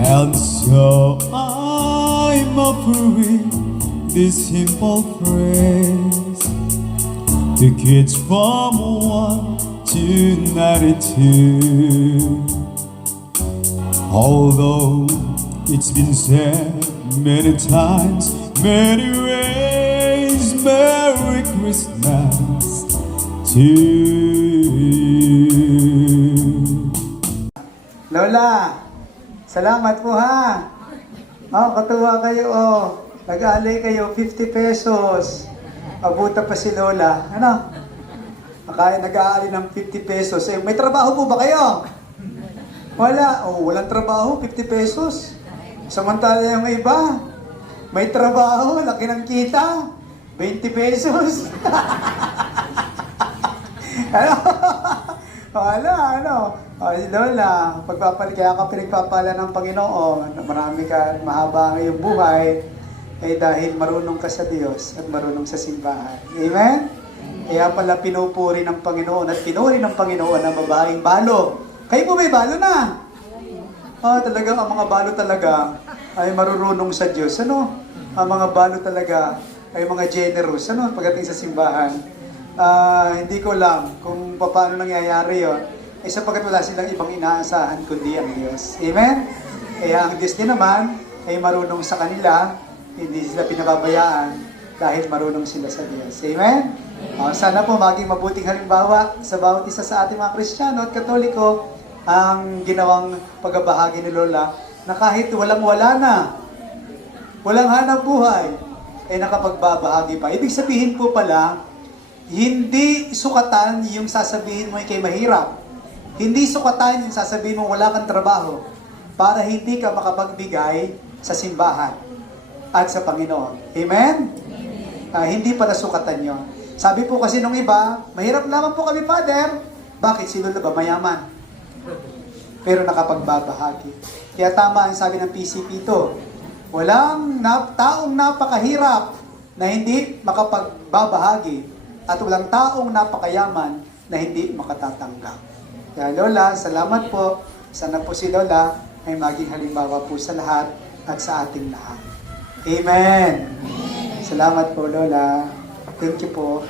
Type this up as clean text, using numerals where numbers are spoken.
And so I'm offering this simple phrase to kids from 1 to 92. Although it's been said many times, many ways, Merry Christmas to you. Lola, salamat po ha. Katuwa kayo Nag-alay kayo 50 pesos. Abuta pa si Lola. Ano? Nag-aalay ng 50 pesos. May trabaho po ba kayo? Wala. Walang trabaho, 50 pesos. Samantala yung iba, may trabaho, laki ng kita, 20 pesos. Ano? Lola, kaya ka pinagpapala ng Panginoon, marami ka, mahaba ang iyong buhay, dahil marunong ka sa Diyos at marunong sa simbahan. Amen? Kaya pala pinupuri ng Panginoon at pinuri ng Panginoon ang babaeng balo. Kayo po may balo na? Talagang ang mga balo talaga ay marurunong sa Diyos. Ang mga balo talaga ay mga generous. Pagdating sa simbahan. Hindi ko alam kung paano nangyayari yun. Sapagkat wala silang ibang inaasahan kundi ang Diyos. Amen? Kaya ang Diyos din naman ay marunong sa kanila. Hindi sila pinababayaan dahil marunong sila sa Diyos. Amen? Sana po maging mabuting halimbawa sa bawat isa sa ating mga Kristiyano at Katoliko ang ginawang pagbabahagi ni Lola na kahit walang-wala na, walang hanap buhay, ay nakapagbabahagi pa. Ibig sabihin po pala, hindi sukatan yung sasabihin mo ay kay mahirap. Hindi sukatan yung sasabihin mo wala kang trabaho para hindi ka makapagbigay sa simbahan at sa Panginoon. Amen? Hindi pala sukatan yun. Sabi po kasi nung iba, mahirap lamang po kami, Father. Bakit? Si Lola ba mayaman? Pero nakapagbabahagi. Kaya tama ang sabi ng PCP ito. Walang taong napakahirap na hindi makapagbabahagi at walang taong napakayaman na hindi makatatanggap. Kaya Lola, salamat po. Sana po si Lola ay maging halimbawa po sa lahat at sa ating lahat. Amen. Salamat po, Lola. Thank you po.